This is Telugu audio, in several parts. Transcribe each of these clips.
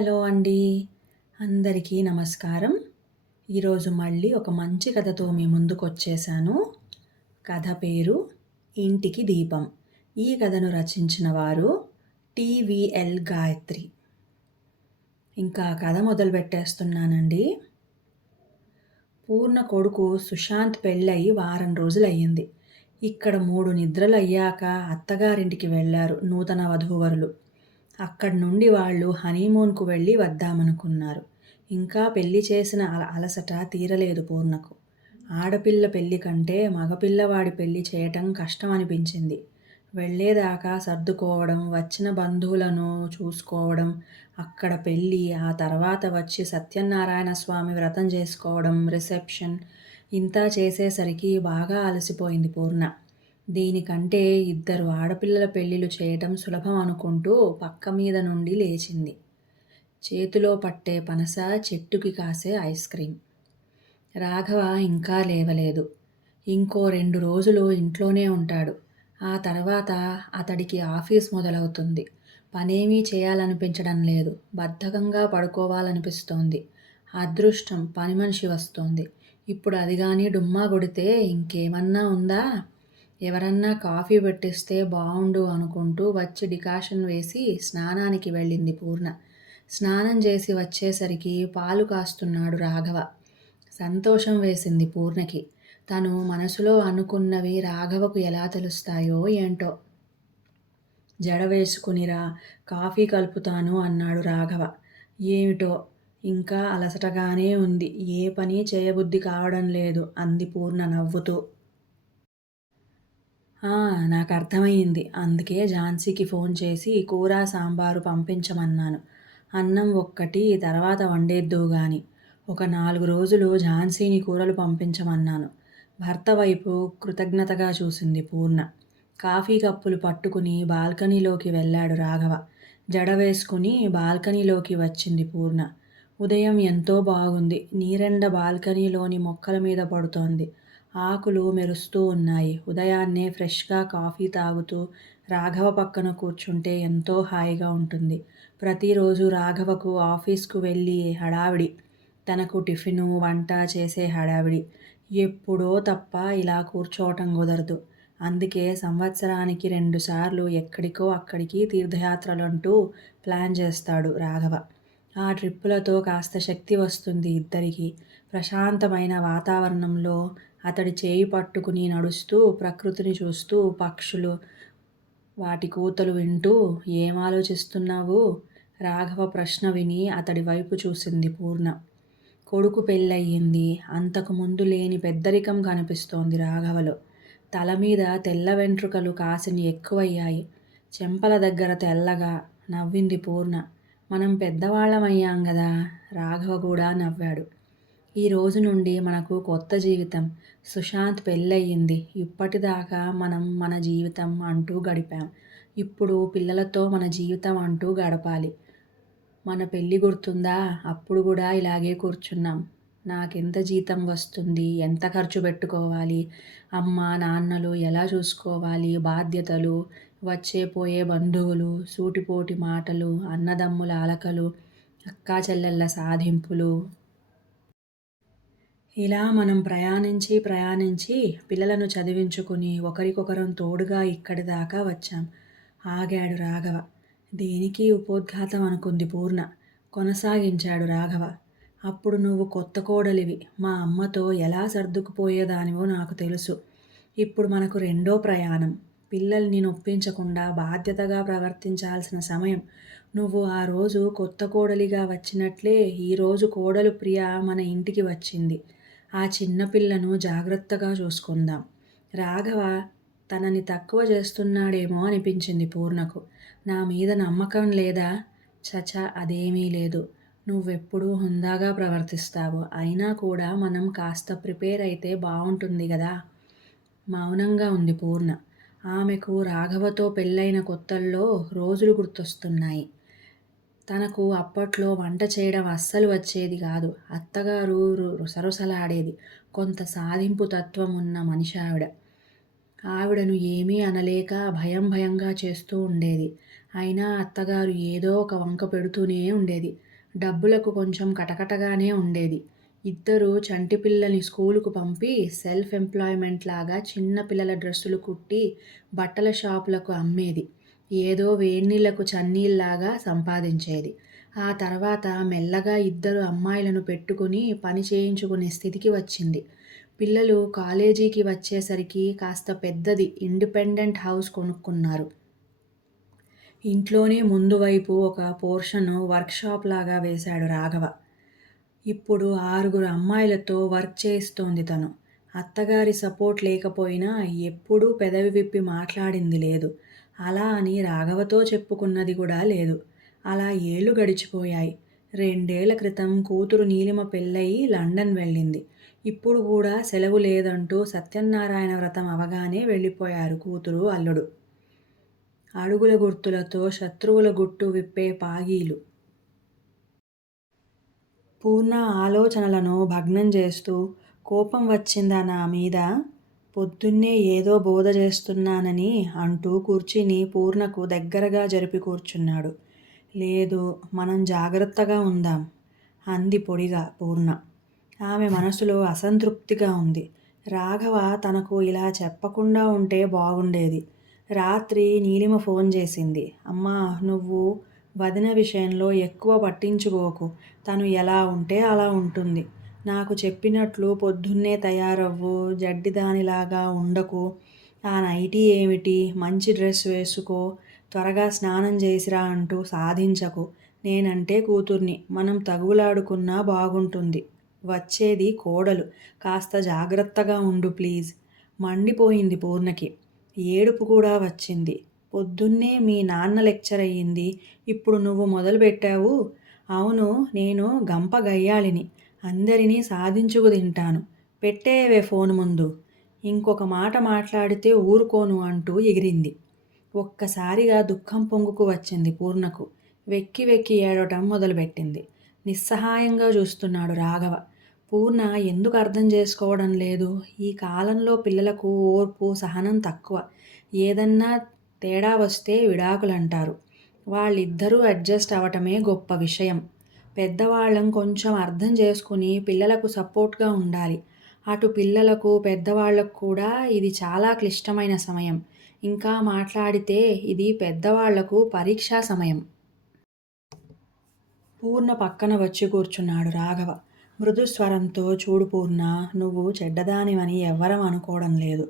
హలో అండి. అందరికీ నమస్కారం. ఈరోజు మళ్ళీ ఒక మంచి కథతో మీ ముందుకొచ్చేసాను. కథ పేరు 'ఇంటికి దీపం'. ఈ కథను రచించిన వారు టీవీఎల్ గాయత్రి. ఇంకా కథ మొదలుపెట్టేస్తున్నానండి. పూర్ణ కొడుకు సుశాంత్ పెళ్ళయి వారం రోజులయ్యింది. ఇక్కడ 3 నిద్రలయ్యాక అత్తగారింటికి వెళ్లారు నూతన వధూవరులు. అక్కడి నుండి వాళ్ళు హనీమూన్‌కు వెళ్ళి వద్దామనుకున్నారు. ఇంకా పెళ్లి చేసిన అలసట తీరలేదు పూర్ణకు. ఆడపిల్ల పెళ్లి కంటే మగపిల్లవాడి పెళ్లి చేయటం కష్టమనిపించింది. వెళ్ళేదాకా సర్దుకోవడం, వచ్చిన బంధువులను చూసుకోవడం, అక్కడ పెళ్లి, ఆ తర్వాత వచ్చి సత్యనారాయణ స్వామి వ్రతం చేసుకోవడం, రిసెప్షన్ ఇంతా చేసేసరికి బాగా అలసిపోయింది పూర్ణ. దీనికంటే 2 ఆడపిల్లల పెళ్ళిళ్ళు చేయటం సులభం అనుకుంటూ పక్క మీద నుండి లేచింది. చేతిలో పట్టే పనస, చెట్టుకి కాసే ఐస్ క్రీం. రాఘవ ఇంకా లేవలేదు. ఇంకో 2 రోజులు ఇంట్లోనే ఉంటాడు. ఆ తర్వాత అతడికి ఆఫీస్ మొదలవుతుంది. పనేమీ చేయాలనిపించడం లేదు. బద్ధకంగా పడుకోవాలనిపిస్తోంది. అదృష్టం పనిమనిషి వస్తోంది. ఇప్పుడు అది గాని డుమ్మా కొడితే ఇంకేమన్నా ఉందా? ఎవరన్నా కాఫీ పెట్టిస్తే బావుండు అనుకుంటూ వచ్చి డికాషన్ వేసి స్నానానికి వెళ్ళింది పూర్ణ. స్నానం చేసి వచ్చేసరికి పాలు కాస్తున్నాడు రాఘవ. సంతోషం వేసింది పూర్ణకి. తను మనసులో అనుకున్నవి రాఘవకు ఎలా తెలుస్తాయో ఏంటో. జడ వేసుకునిరా, కాఫీ కలుపుతాను అన్నాడు రాఘవ. ఏమిటో ఇంకా అలసటగానే ఉంది. ఏ పని చేయబుద్ధి కావడం లేదు అంది పూర్ణ నవ్వుతూ. నాకర్థమయింది. అందుకే ఝాన్సీకి ఫోన్ చేసి కూర, సాంబారు పంపించమన్నాను. అన్నం ఒక్కటి తర్వాత వండేద్దువుగాని. ఒక 4 రోజులు ఝాన్సీని కూరలు పంపించమన్నాను. భర్త వైపు కృతజ్ఞతగా చూసింది పూర్ణ. కాఫీ కప్పులు పట్టుకుని బాల్కనీలోకి వెళ్ళాడు రాఘవ. జడ వేసుకుని బాల్కనీలోకి వచ్చింది పూర్ణ. ఉదయం ఎంతో బాగుంది. నీరెండ బాల్కనీలోని మొక్కల మీద పడుతోంది. ఆకులు మెరుస్తూ ఉన్నాయి. ఉదయాన్నే ఫ్రెష్గా కాఫీ తాగుతూ రాఘవ పక్కన కూర్చుంటే ఎంతో హాయిగా ఉంటుంది. ప్రతిరోజు రాఘవకు ఆఫీస్కు వెళ్ళి హడావిడి. తనకు టిఫిను, వంట చేసే హడావిడి. ఎప్పుడో తప్ప ఇలా కూర్చోవటం కుదరదు. అందుకే సంవత్సరానికి 2 సార్లు ఎక్కడికో అక్కడికి తీర్థయాత్రలంటూ ప్లాన్ చేస్తాడు రాఘవ. ఆ ట్రిప్పులతో కాస్త శక్తి వస్తుంది ఇద్దరికీ. ప్రశాంతమైన వాతావరణంలో అతడి చేయి పట్టుకుని నడుస్తూ, ప్రకృతిని చూస్తూ, పక్షులు వాటి కూతలు వింటూ ఏం ఆలోచిస్తున్నావు? రాఘవ ప్రశ్న విని అతడి వైపు చూసింది పూర్ణ. కొడుకు పెళ్ళయింది. అంతకుముందు లేని పెద్దరికం కనిపిస్తోంది రాఘవలో. తల మీద తెల్ల వెంట్రుకలు కాసిని ఎక్కువయ్యాయి. చెంపల దగ్గర తెల్లగా. నవ్వింది పూర్ణ. మనం పెద్దవాళ్ళమయ్యాం గదా. రాఘవ కూడా నవ్వాడు. ఈ రోజు నుండి మనకు కొత్త జీవితం. సుశాంత్ పెళ్ళయింది. ఇప్పటిదాకా మనం మన జీవితం అంటూ గడిపాం. ఇప్పుడు పిల్లలతో మన జీవితం అంటూ గడపాలి. మన పెళ్ళి గుర్తుందా? అప్పుడు కూడా ఇలాగే కూర్చున్నాం. నాకెంత జీతం వస్తుంది? ఎంత ఖర్చు పెట్టుకోవాలి? అమ్మ నాన్నలు ఎలా చూసుకోవాలి? బాధ్యతలు, వచ్చే పోయే బంధువులు, సూటిపోటి మాటలు, అన్నదమ్ముల అలకలు, అక్కా చెల్లెళ్ళ సాధింపులు. ఇలా మనం ప్రయాణించి పిల్లలను చదివించుకుని ఒకరికొకరం తోడుగా ఇక్కడి దాకా వచ్చాం. ఆగాడు రాఘవ. దేనికి ఉపోద్ఘాతం అనుకుంది పూర్ణ. కొనసాగించాడు రాఘవ. అప్పుడు నువ్వు కొత్త కోడలివి. మా అమ్మతో ఎలా సర్దుకుపోయేదానివో నాకు తెలుసు. ఇప్పుడు మనకు రెండో ప్రయాణం. పిల్లల్ని నొప్పించకుండా బాధ్యతగా ప్రవర్తించాల్సిన సమయం. నువ్వు ఆ రోజు కొత్త కోడలిగా వచ్చినట్లే ఈరోజు కోడలు ప్రియ మన ఇంటికి వచ్చింది. ఆ చిన్నపిల్లను జాగ్రత్తగా చూసుకుందాం. రాఘవ తనని తక్కువ చేస్తున్నాడేమో అనిపించింది పూర్ణకు. నా మీద నమ్మకం లేదా? చచ అదేమీ లేదు. నువ్వెప్పుడూ హుందాగా ప్రవర్తిస్తావు. అయినా కూడా మనం కాస్త ప్రిపేర్ అయితే బావుంటుంది గదా. మౌనంగా ఉంది పూర్ణ. ఆమెకు రాఘవతో పెళ్ళైన కొత్తల్లో రోజులు గుర్తొస్తున్నాయి. తనకు అప్పట్లో వంట చేయడం అస్సలు వచ్చేది కాదు. అత్తగారు రుసరుసలాడేది. కొంత సాధింపు తత్వం ఉన్న మనిషి ఆవిడ. ఆవిడను ఏమీ అనలేక భయంగా చేస్తూ ఉండేది. అయినా అత్తగారు ఏదో ఒక వంక పెడుతూనే ఉండేది. డబ్బులకు కొంచెం కటకటగానే ఉండేది. ఇద్దరూ చంటి పిల్లల్ని స్కూలుకు పంపి సెల్ఫ్ ఎంప్లాయ్‌మెంట్ లాగా చిన్న పిల్లల డ్రెస్సులు కుట్టి బట్టల షాపులకు అమ్మేది. ఏదో వేడినీళ్లకు చన్నీళ్లాగా సంపాదించేది. ఆ తర్వాత మెల్లగా ఇద్దరు అమ్మాయిలను పెట్టుకుని పని చేయించుకునే స్థితికి వచ్చింది. పిల్లలు కాలేజీకి వచ్చేసరికి కాస్త పెద్దది ఇండిపెండెంట్ హౌస్ కొనుక్కున్నారు. ఇంట్లోనే ముందు వైపు ఒక పోర్షను వర్క్‌షాప్ లాగా వేశాడు రాఘవ. ఇప్పుడు 6 అమ్మాయిలతో వర్క్ చేయిస్తోంది తను. అత్తగారి సపోర్ట్ లేకపోయినా ఎప్పుడూ పెదవి విప్పి మాట్లాడింది లేదు. అలా అని రాఘవతో చెప్పుకున్నది కూడా లేదు. అలా ఏళ్లు గడిచిపోయాయి. 2 ఏళ్ల క్రితం కూతురు నీలిమ పెళ్ళయి లండన్ వెళ్ళింది. ఇప్పుడు కూడా సెలవు లేదంటూ సత్యనారాయణ వ్రతం అవగానే వెళ్ళిపోయారు కూతురు, అల్లుడు. అడుగుల గుర్తులతో శత్రువుల గుట్టు విప్పే పాగీలు. పూర్ణ ఆలోచనలను భగ్నం చేస్తూ, కోపం వచ్చిందా నా మీద? పొద్దున్నే ఏదో బోధ చేస్తున్నానని అంటూ కుర్చీని పూర్ణకు దగ్గరగా జరిపి కూర్చున్నాడు. లేదు, మనం జాగ్రత్తగా ఉందాం అంది పొడిగా పూర్ణ. ఆమె మనసులో అసంతృప్తిగా ఉంది. రాఘవ తనకు ఇలా చెప్పకుండా ఉంటే బాగుండేది. రాత్రి నీలిమ ఫోన్ చేసింది. అమ్మా, నువ్వు వదిన విషయంలో ఎక్కువ పట్టించుకోకు. తను ఎలా ఉంటే అలా ఉంటుంది. నాకు చెప్పినట్లు పొద్దున్నే తయారవ్వు, జడ్డిదానిలాగా ఉండకు. ఆ నైటీ ఏమిటి, మంచి డ్రెస్ వేసుకో, త్వరగా స్నానం చేసిరా అంటూ సాధించకు. నేనంటే కూతుర్ని, మనం తగులాడుకున్నా బాగుంటుంది. వచ్చేది కోడలు, కాస్త జాగ్రత్తగా ఉండు ప్లీజ్. మండిపోయింది పూర్ణకి. ఏడుపు కూడా వచ్చింది. పొద్దున్నే మీ నాన్న లెక్చర్ అయ్యింది, ఇప్పుడు నువ్వు మొదలుపెట్టావు. అవును, నేను గంప గయ్యాళిని, అందరినీ సాధించుకు తింటాను. పెట్టేవే ఫోన్ ముందు. ఇంకొక మాట మాట్లాడితే ఊరుకోను అంటూ ఎగిరింది. ఒక్కసారిగా దుఃఖం పొంగుకు వచ్చింది పూర్ణకు. వెక్కి వెక్కి ఏడవటం మొదలుపెట్టింది. నిస్సహాయంగా చూస్తున్నాడు రాఘవ. పూర్ణ ఎందుకు అర్థం చేసుకోవడం లేదు? ఈ కాలంలో పిల్లలకు ఓర్పు, సహనం తక్కువ. ఏదన్నా తేడా వస్తే విడాకులంటారు. వాళ్ళిద్దరూ అడ్జస్ట్ అవటమే గొప్ప విషయం. పెద్దవాళ్ళం కొంచెం అర్థం చేసుకుని పిల్లలకు సపోర్ట్గా ఉండాలి. అటు పిల్లలకు, పెద్దవాళ్లకు కూడా ఇది చాలా క్లిష్టమైన సమయం. ఇంకా మాట్లాడితే ఇది పెద్దవాళ్లకు పరీక్షా సమయం. పూర్ణ పక్కన వచ్చి కూర్చున్నాడు రాఘవ. మృదుస్వరంతో, చూడు పూర్ణ, నువ్వు చెడ్డదానివని ఎవ్వరం అనుకోవడం లేదు.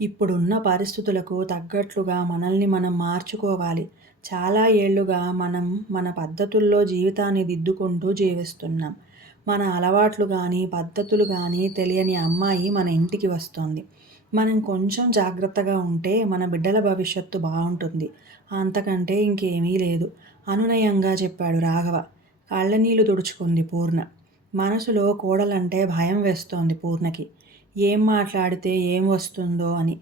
ఇప్పుడున్న పరిస్థితులకు తగ్గట్లుగా మనల్ని మనం మార్చుకోవాలి. చాలా ఏళ్లుగా మనం మన పద్ధతుల్లో జీవితాన్ని దిద్దుకుంటూ జీవిస్తున్నాం. మన అలవాట్లు కానీ, పద్ధతులు కానీ తెలియని అమ్మాయి మన ఇంటికి వస్తోంది. మనం కొంచెం జాగ్రత్తగా ఉంటే మన బిడ్డల భవిష్యత్తు బాగుంటుంది. అంతకంటే ఇంకేమీ లేదు అనునయంగా చెప్పాడు రాఘవ. కళ్ళనీళ్లు తుడుచుకుంది పూర్ణ. మనసులో కోడలంటే భయం వేస్తోంది పూర్ణకి. ఏం మాట్లాడితే ఏం వస్తుందో అని.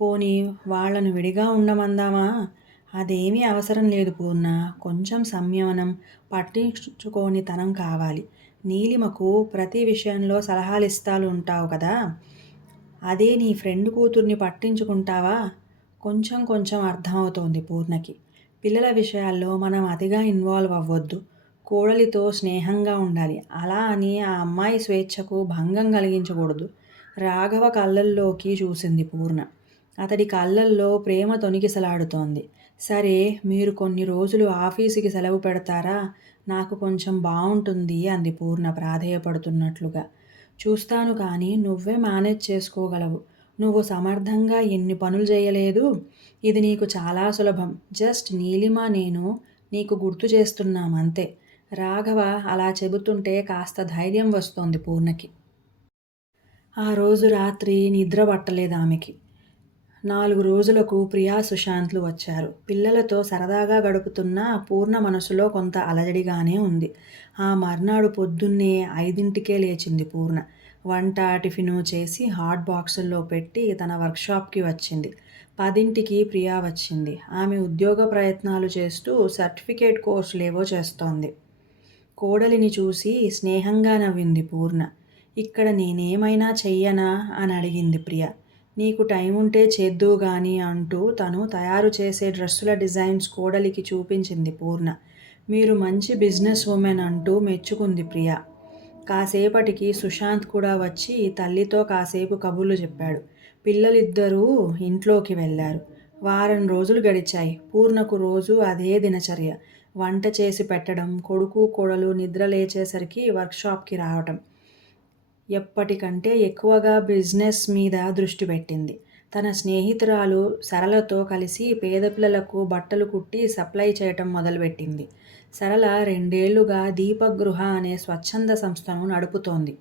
పోనీ వాళ్లను విడిగా ఉండమందామా? అదేమీ అవసరం లేదు పూర్ణ. కొంచెం సంయమనం, పట్టించుకోని తనం కావాలి. నీలిమకు ప్రతి విషయంలో సలహాలిస్తాలు ఉంటావు కదా, అదే నీ ఫ్రెండ్ కూతుర్ని పట్టించుకుంటావా? కొంచెం కొంచెం అర్థమవుతోంది పూర్ణకి. పిల్లల విషయాల్లో మనం అతిగా ఇన్వాల్వ్ అవ్వొద్దు. కోడలితో స్నేహంగా ఉండాలి. అలా అని ఆ అమ్మాయి స్వేచ్ఛకు భంగం కలిగించకూడదు. రాఘవ కళ్ళల్లోకి చూసింది పూర్ణ. అతడి కళ్ళల్లో ప్రేమ తొణికిసలాడుతోంది. సరే, మీరు కొన్ని రోజులు ఆఫీసుకి సెలవు పెడతారా? నాకు కొంచెం బావుంటుంది అంది పూర్ణ ప్రాధేయపడుతున్నట్లుగా. చూస్తాను కానీ నువ్వే మేనేజ్ చేసుకోగలవు. నువ్వు సమర్థంగా ఎన్ని పనులు చేయలేదు. ఇది నీకు చాలా సులభం. జస్ట్ నీలిమ, నేను నీకు గుర్తు చేస్తున్నామంతే. రాఘవ అలా చెబుతుంటే కాస్త ధైర్యం వస్తోంది పూర్ణకి. ఆ రోజు రాత్రి నిద్ర పట్టలేదు ఆమెకి. 4 రోజులకు ప్రియా, సుశాంత్లు వచ్చారు. పిల్లలతో సరదాగా గడుపుతున్న పూర్ణ మనసులో కొంత అలజడిగానే ఉంది. ఆ మర్నాడు పొద్దున్నే 5ంటికే లేచింది పూర్ణ. వంట, టిఫిను చేసి హాట్ బాక్సుల్లో పెట్టి తన వర్క్షాప్కి వచ్చింది. 10ంటికి ప్రియా వచ్చింది. ఆమె ఉద్యోగ ప్రయత్నాలు చేస్తూ సర్టిఫికేట్ కోర్సులేవో చేస్తోంది. కోడలిని చూసి స్నేహంగా నవ్వింది పూర్ణ. ఇక్కడ నేనేమైనా చెయ్యనా అని అడిగింది ప్రియ. నీకు టైం ఉంటే చేద్దువు గాని అంటూ తను తయారు చేసే డ్రెస్సుల డిజైన్స్ కోడలికి చూపించింది పూర్ణ. మీరు మంచి బిజినెస్ ఉమెన్ అంటూ మెచ్చుకుంది ప్రియ. కాసేపటికి సుశాంత్ కూడా వచ్చి తల్లితో కాసేపు కబుర్లు చెప్పాడు. పిల్లలిద్దరూ ఇంట్లోకి వెళ్ళారు. వారం రోజులు గడిచాయి. పూర్ణకు రోజు అదే దినచర్య. వంట చేసి పెట్టడం, కొడుకు కోడలు నిద్ర లేచేసరికి వర్క్షాప్కి రావటం. ఎప్పటికంటే ఎక్కువగా బిజినెస్ మీద దృష్టి పెట్టింది. తన స్నేహితురాలు సరళతో కలిసి పేద పిల్లలకు బట్టలు కుట్టి సప్లై చేయటం మొదలుపెట్టింది. సరళ 2 ఏళ్లుగా దీపగృహ అనే స్వచ్ఛంద సంస్థను నడుపుతోంది.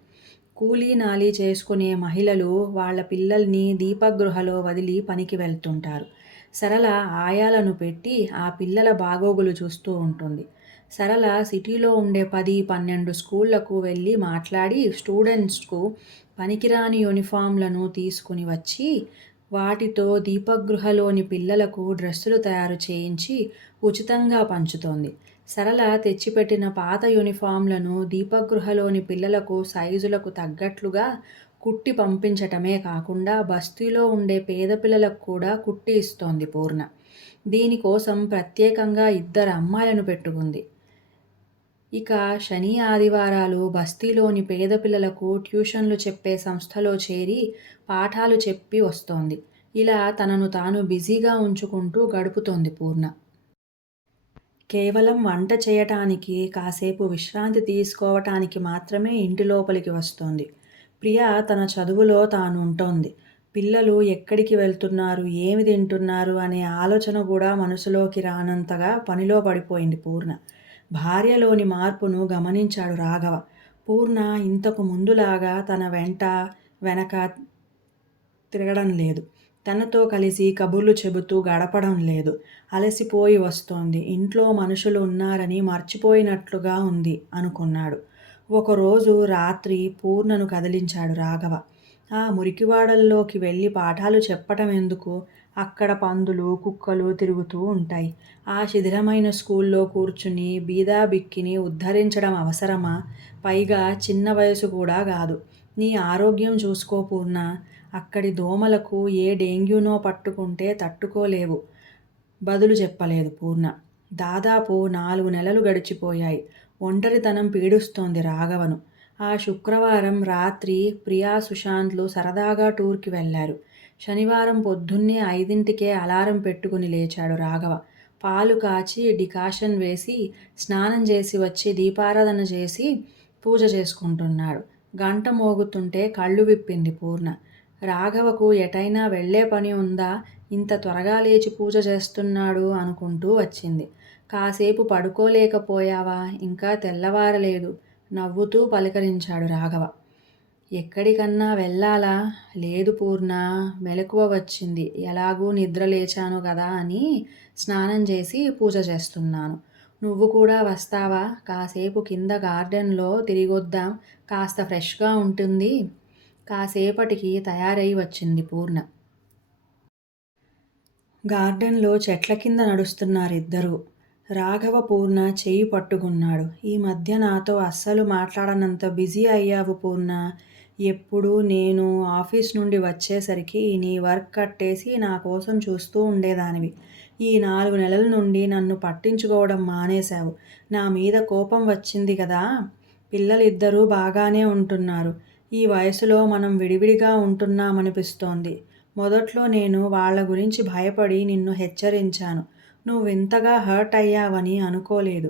కూలీ నాలీ చేసుకునే మహిళలు వాళ్ళ పిల్లల్ని దీపగృహలో వదిలి పనికి వెళ్తుంటారు. సరళ ఆయాలను పెట్టి ఆ పిల్లల బాగోగులు చూస్తూ ఉంటుంది. సరళ సిటీలో ఉండే 10, 12 స్కూళ్లకు వెళ్ళి మాట్లాడి స్టూడెంట్స్కు పనికిరాని యూనిఫామ్లను తీసుకుని వచ్చి వాటితో దీపగృహలోని పిల్లలకు డ్రెస్సులు తయారు చేయించి ఉచితంగా పంచుతోంది. సరళ తెచ్చిపెట్టిన పాత యూనిఫామ్లను దీపగృహలోని పిల్లలకు సైజులకు తగ్గట్లుగా కుట్టి పంపించటమే కాకుండా బస్తీలో ఉండే పేద పిల్లలకు కూడా కుట్టి ఇస్తోంది పూర్ణ. దీనికోసం ప్రత్యేకంగా 2 అమ్మాయిలను పెట్టుకుంది. ఇక శని, ఆదివారాలు బస్తీలోని పేద పిల్లలకు ట్యూషన్లు చెప్పే సంస్థలో చేరి పాఠాలు చెప్పి వస్తోంది. ఇలా తనను తాను బిజీగా ఉంచుకుంటూ గడుపుతోంది పూర్ణ. కేవలం వంట చేయటానికి, కాసేపు విశ్రాంతి తీసుకోవటానికి మాత్రమే ఇంటి లోపలికి వస్తోంది. ప్రియ తన చదువులో తానుంటోంది. పిల్లలు ఎక్కడికి వెళ్తున్నారు, ఏమి తింటున్నారు అనే ఆలోచన కూడా మనసులోకి రానంతగా పనిలో పడిపోయింది పూర్ణ. భార్యలోని మార్పును గమనించాడు రాఘవ. పూర్ణ ఇంతకు ముందులాగా తన వెనక తిరగడం లేదు. తనతో కలిసి కబుర్లు చెబుతూ గడపడం లేదు. అలసిపోయి వస్తోంది. ఇంట్లో మనుషులు ఉన్నారని మర్చిపోయినట్లుగా ఉంది అనుకున్నాడు. ఒకరోజు రాత్రి పూర్ణను కదిలించాడు రాఘవ. ఆ మురికివాడల్లోకి వెళ్ళి పాఠాలు చెప్పటం ఎందుకు? అక్కడ పందులు, కుక్కలు తిరుగుతూ ఉంటాయి. ఆ శిథిలమైన స్కూల్లో కూర్చుని బీదా బిక్కిని ఉద్ధరించడం అవసరమా? పైగా చిన్న వయసు కూడా కాదు. నీ ఆరోగ్యం చూసుకో పూర్ణ. అక్కడి దోమలకు ఏ డెంగ్యూనో పట్టుకుంటే తట్టుకోలేవు. బదులు చెప్పలేదు పూర్ణ. దాదాపు 4 నెలలు గడిచిపోయాయి. ఒంటరితనం పీడిస్తోంది రాఘవను. ఆ శుక్రవారం రాత్రి ప్రియా, సుశాంత్లు సరదాగా టూర్కి వెళ్లారు. శనివారం పొద్దున్నే 5ంటికే అలారం పెట్టుకుని లేచాడు రాఘవ. పాలు కాచి డికాషన్ వేసి స్నానం చేసి వచ్చి దీపారాధన చేసి పూజ చేసుకుంటున్నాడు. గంట మోగుతుంటే కళ్ళు విప్పింది పూర్ణ. రాఘవకు ఎటైనా వెళ్లే పని ఉందా? ఇంత త్వరగా లేచి పూజ చేస్తున్నాడు అనుకుంటూ వచ్చింది. కాసేపు పడుకోలేకపోయావా? ఇంకా తెల్లవారలేదు. నవ్వుతూ పలకరించాడు రాఘవ. ఎక్కడికన్నా వెళ్ళాలా? లేదు పూర్ణ, మెలకువ వచ్చింది. ఎలాగూ నిద్ర లేచాను కదా అని స్నానం చేసి పూజ చేస్తున్నాను. నువ్వు కూడా వస్తావా? కాసేపు కింద గార్డెన్లో తిరిగొద్దాం. కాస్త ఫ్రెష్గా ఉంటుంది. కాసేపటికి తయారై వచ్చింది పూర్ణ. గార్డెన్లో చెట్ల కింద నడుస్తున్నారిద్దరూ. రాఘవ పూర్ణ చెయ్యి పట్టుకున్నాడు. ఈ మధ్య నాతో అస్సలు మాట్లాడనంత బిజీ అయ్యావు పూర్ణ. ఎప్పుడూ నేను ఆఫీస్ నుండి వచ్చేసరికి నీ వర్క్ కట్టేసి నా కోసం చూస్తూ ఉండేదానివి. ఈ 4 నెలల నుండి నన్ను పట్టించుకోవడం మానేశావు. నా మీద కోపం వచ్చింది కదా? పిల్లలిద్దరూ బాగానే ఉంటున్నారు. ఈ వయసులో మనం విడివిడిగా ఉంటున్నామనిపిస్తోంది. మొదట్లో నేను వాళ్ళ గురించి భయపడి నిన్ను హెచ్చరించాను. నువ్వింతగా హర్ట్ అయ్యావని అనుకోలేదు.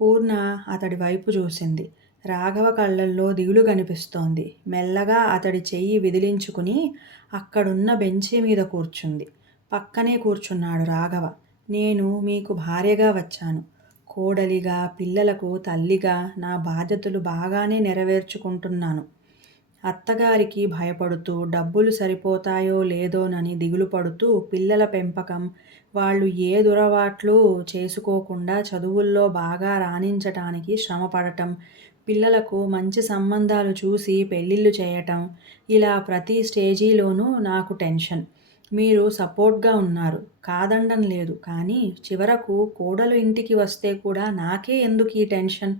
పూర్ణ అతడి వైపు చూసింది. రాఘవ కళ్ళల్లో దిగులు కనిపిస్తోంది. మెల్లగా అతడి చెయ్యి విదిలించుకుని అక్కడున్న బెంచి మీద కూర్చుంది. పక్కనే కూర్చున్నాడు రాఘవ. నేను మీకు భార్యగా వచ్చాను. కోడలిగా, పిల్లలకు తల్లిగా నా బాధ్యతలు బాగానే నెరవేర్చుకుంటున్నాను. అత్తగారికి భయపడుతూ, డబ్బులు సరిపోతాయో లేదోనని దిగులు పడుతూ పిల్లల పెంపకం, వాళ్ళు ఏ దురలవాట్లు చేసుకోకుండా చదువుల్లో బాగా రాణించటానికి శ్రమపడటం, పిల్లలకు మంచి సంబంధాలు చూసి పెళ్ళిళ్ళు చేయటం, ఇలా ప్రతి స్టేజీలోనూ నాకు టెన్షన్. మీరు సపోర్ట్గా ఉన్నారు, కాదనడం లేదు. కానీ చివరకు కోడలు ఇంటికి వస్తే కూడా నాకే ఎందుకు ఈ టెన్షన్?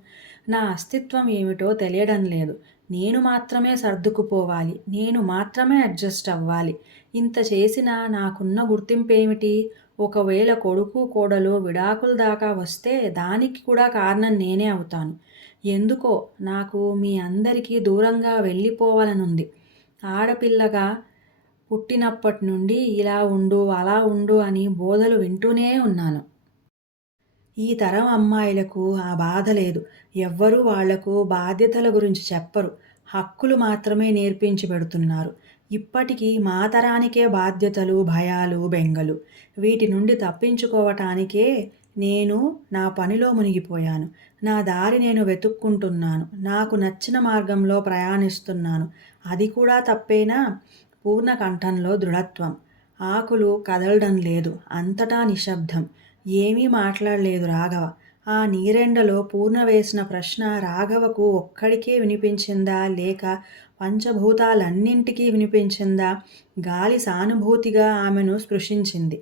నా అస్తిత్వం ఏమిటో తెలియడం లేదు. నేను మాత్రమే సర్దుకుపోవాలి, నేను మాత్రమే అడ్జస్ట్ అవ్వాలి. ఇంత చేసినా నాకున్న గుర్తింపేమిటి? ఒకవేళ కొడుకు, కోడలు విడాకుల దాకా వస్తే దానికి కూడా కారణం నేనే అవుతాను. ఎందుకో నాకు మీ అందరికీ దూరంగా వెళ్ళిపోవాలనుంది. ఆడపిల్లగా పుట్టినప్పటి నుండి ఇలా ఉండు, అలా ఉండు అని బోధలు వింటూనే ఉన్నాను. ఈ తరం అమ్మాయిలకు ఆ బాధ లేదు. ఎవ్వరూ వాళ్లకు బాధ్యతల గురించి చెప్పరు. హక్కులు మాత్రమే నేర్పించి పెడుతున్నారు. ఇప్పటికీ మా తరానికే బాధ్యతలు, భయాలు, బెంగలు. వీటి నుండి తప్పించుకోవటానికే నేను నా పనిలో మునిగిపోయాను. నా దారి నేను వెతుక్కుంటున్నాను. నాకు నచ్చిన మార్గంలో ప్రయాణిస్తున్నాను. అది కూడా తప్పేనా? పూర్ణ కంఠంలో దృఢత్వం. ఆకులు కదలడం లేదు. అంతటా నిశ్శబ్దం. ఏమీ మాట్లాడలేదు రాఘవ. ఆ నీరెండలో పూర్ణ వేసిన ప్రశ్న రాఘవకు ఒక్కడికే వినిపించిందా, లేక పంచభూతాలన్నింటికీ వినిపించిందా? గాలి సానుభూతిగా ఆమెను స్పృశించింది.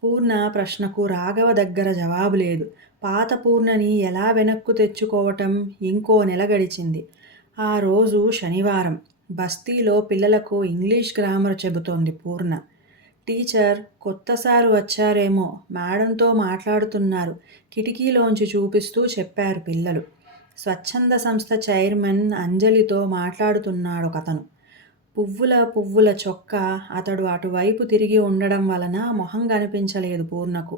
పూర్ణ ప్రశ్నకు రాఘవ దగ్గర జవాబు లేదు. పాత పూర్ణని ఎలా వెనక్కు తెచ్చుకోవటం? ఇంకో నెల గడిచింది. ఆ రోజు శనివారం. బస్తీలో పిల్లలకు ఇంగ్లీష్ గ్రామర్ చెబుతోంది పూర్ణ. టీచర్, కొత్త సారు వచ్చారేమో, మేడంతో మాట్లాడుతున్నారు కిటికీలోంచి చూపిస్తూ చెప్పారు పిల్లలు. స్వచ్ఛంద సంస్థ చైర్మన్ అంజలితో మాట్లాడుతున్నాడొకతను. పువ్వుల చొక్కా. అతడు అటువైపు తిరిగి ఉండడం వలన మొహం కనిపించలేదు పూర్ణకు.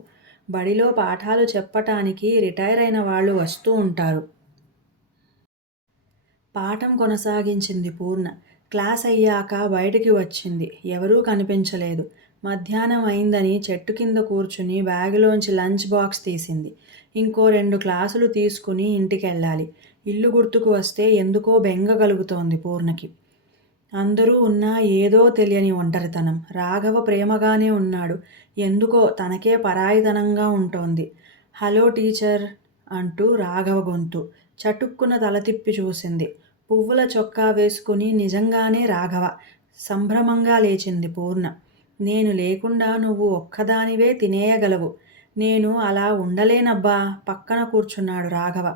బడిలో పాఠాలు చెప్పటానికి రిటైర్ అయిన వాళ్ళు వస్తూ ఉంటారు. పాఠం కొనసాగించింది పూర్ణ. క్లాస్ అయ్యాక బయటికి వచ్చింది. ఎవరూ కనిపించలేదు. మధ్యాహ్నం అయిందని చెట్టు కింద కూర్చుని బ్యాగులోంచి లంచ్ బాక్స్ తీసింది. ఇంకో 2 క్లాసులు తీసుకుని ఇంటికెళ్ళాలి. ఇల్లు గుర్తుకు వస్తే ఎందుకో బెంగ కలుగుతోంది పూర్ణకి. అందరూ ఉన్నా ఏదో తెలియని ఒంటరితనం. రాఘవ ప్రేమగానే ఉన్నాడు. ఎందుకో తనకే పరాయితనంగా ఉంటోంది. హలో టీచర్ అంటూ రాఘవ గొంతు. చటుక్కున తల తిప్పి చూసింది. పువ్వుల చొక్కా వేసుకుని నిజంగానే రాఘవ. సంభ్రమంగా లేచింది పూర్ణ. నేను లేకుండా నువ్వు ఒక్కదానివే తినేయగలవు. నేను అలా ఉండలేనబ్బా. పక్కన కూర్చున్నాడు రాఘవ.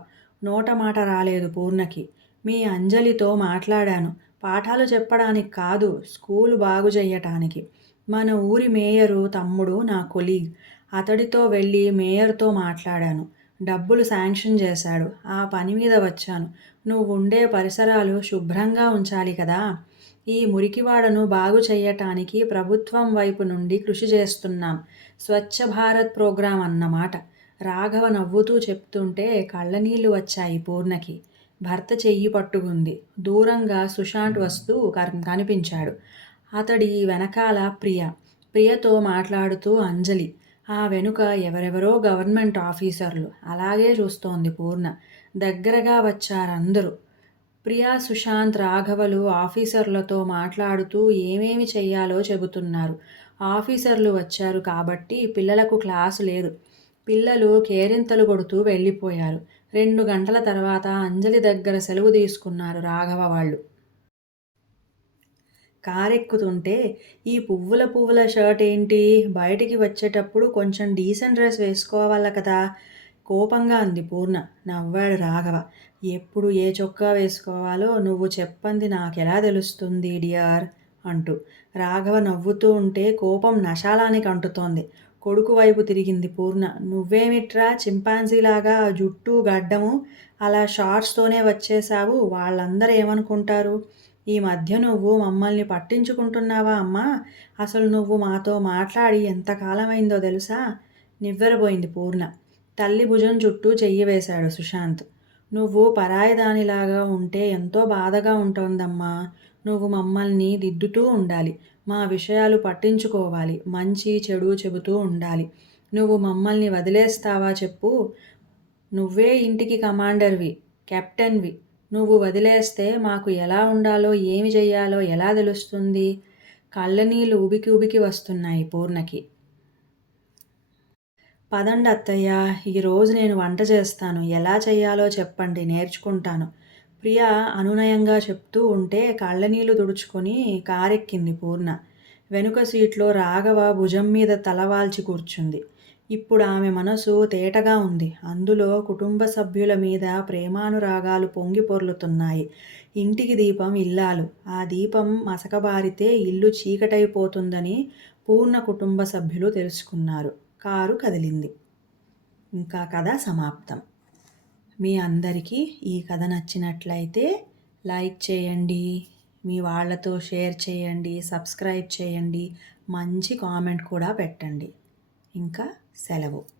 నోట మాట రాలేదు పూర్ణకి. మీ అంజలితో మాట్లాడాను. పాఠాలు చెప్పడానికి కాదు, స్కూలు బాగు చెయ్యటానికి. మన ఊరి మేయరు తమ్ముడు నా కొలీగ్. అతడితో వెళ్ళి మేయర్తో మాట్లాడాను. డబ్బులు శాంక్షన్ చేశాడు. ఆ పని మీద వచ్చాను. నువ్వు ఉండే పరిసరాలు శుభ్రంగా ఉంచాలి కదా. ఈ మురికివాడను బాగు చెయ్యటానికి ప్రభుత్వం వైపు నుండి కృషి చేస్తున్నాం. స్వచ్ఛ భారత్ ప్రోగ్రాం అన్నమాట. రాఘవ నవ్వుతూ చెప్తుంటే కళ్ళనీళ్లు వచ్చాయి పూర్ణకి. భర్త చెయ్యి పట్టుకుంది. దూరంగా సుశాంత్ వస్తూ కనిపించాడు. అతడి వెనకాల ప్రియతో మాట్లాడుతూ అంజలి. ఆ వెనుక ఎవరెవరో గవర్నమెంట్ ఆఫీసర్లు. అలాగే చూస్తోంది పూర్ణ. దగ్గరగా వచ్చారందరూ. ప్రియా, సుశాంత్, రాఘవలు ఆఫీసర్లతో మాట్లాడుతూ ఏమేమి చెయ్యాలో చెబుతున్నారు. ఆఫీసర్లు వచ్చారు కాబట్టి పిల్లలకు క్లాసు లేదు. పిల్లలు కేరింతలు కొడుతూ వెళ్ళిపోయారు. 2 గంటల తర్వాత అంజలి దగ్గర సెలవు తీసుకున్నారు రాఘవ వాళ్ళు. కారెక్కుతుంటే ఈ పువ్వుల షర్ట్ ఏంటి? బయటికి వచ్చేటప్పుడు కొంచెం డీసెంట్ డ్రెస్ వేసుకోవాల కదా. కోపంగా అంది పూర్ణ. నవ్వాడు రాఘవ. ఎప్పుడు ఏ చొక్కా వేసుకోవాలో నువ్వు చెప్పంది నాకెలా తెలుస్తుంది డియర్ అంటూ. రాఘవ నవ్వుతూ ఉంటే కోపం నశాలానికి అంటుతోంది. కొడుకు వైపు తిరిగింది పూర్ణ. నువ్వేమిట్రా చింపాంజీలాగా జుట్టు గడ్డము అలా షార్ట్స్తోనే వచ్చేశావు? వాళ్ళందరూ ఏమనుకుంటారు? ఈ మధ్య నువ్వు మమ్మల్ని పట్టించుకుంటున్నావా అమ్మా? అసలు నువ్వు మాతో మాట్లాడి ఎంతకాలమైందో తెలుసా? నివ్వెరబోయింది పూర్ణ. తల్లి భుజం చుట్టూ చెయ్యి వేశాడు సుశాంత్. నువ్వు పరాయిదానిలాగా ఉంటే ఎంతో బాధగా ఉంటోందమ్మా. నువ్వు మమ్మల్ని దిద్దుతూ ఉండాలి. మా విషయాలు పట్టించుకోవాలి. మంచి చెడు చెబుతూ ఉండాలి. నువ్వు మమ్మల్ని వదిలేస్తావా చెప్పు? నువ్వే ఇంటికి కమాండర్వి, కెప్టెన్వి. నువ్వు వదిలేస్తే మాకు ఎలా ఉండాలో, ఏమి చెయ్యాలో ఎలా తెలుస్తుంది? కళ్ళనీళ్ళు ఉబికి ఉబికి వస్తున్నాయి పూర్ణకి. పదండి అత్తయ్య, ఈరోజు నేను వంట చేస్తాను. ఎలా చెయ్యాలో చెప్పండి, నేర్చుకుంటాను. ప్రియ అనునయంగా చెప్తూ ఉంటే కళ్ళనీళ్లు తుడుచుకొని కారెక్కింది పూర్ణ. వెనుక సీట్లో రాఘవ భుజం మీద తలవాల్చి కూర్చుంది. ఇప్పుడు ఆమె మనసు తేటగా ఉంది. అందులో కుటుంబ సభ్యుల మీద ప్రేమానురాగాలు పొంగి పొర్లుతున్నాయి. ఇంటికి దీపం ఇల్లాలు. ఆ దీపం మసకబారితే ఇల్లు చీకటైపోతుందని పూర్ణ కుటుంబ సభ్యులు తెలుసుకున్నారు. కారు కదిలింది. ఇంకా కథ సమాప్తం. మీ అందరికీ ఈ కథ నచ్చినట్లయితే లైక్ చేయండి, మీ వాళ్ళతో షేర్ చేయండి, సబ్స్క్రైబ్ చేయండి, మంచి కామెంట్ కూడా పెట్టండి. ఇంకా సెలవు.